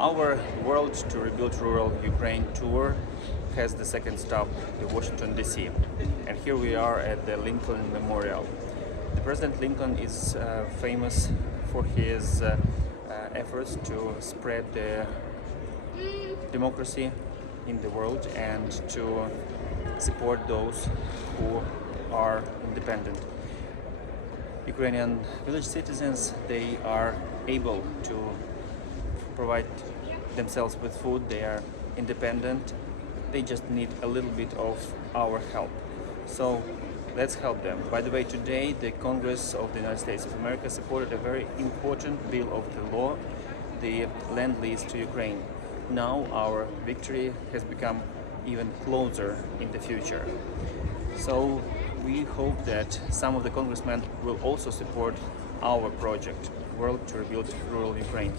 Our World to Rebuild Rural Ukraine tour has the second stop, the Washington DC, and here we are at the Lincoln Memorial. The President Lincoln is famous for his efforts to spread the democracy in the world and to support those who are independent. Ukrainian village citizens, they are able to provide themselves with food, they are independent, they just need a little bit of our help. So let's help them. By the way, today the Congress of the United States of America supported a very important bill of the law, the Land Lease to Ukraine. Now our victory has become even closer in the future. So we hope that some of the congressmen will also support our project, World to Rebuild Rural Ukraine.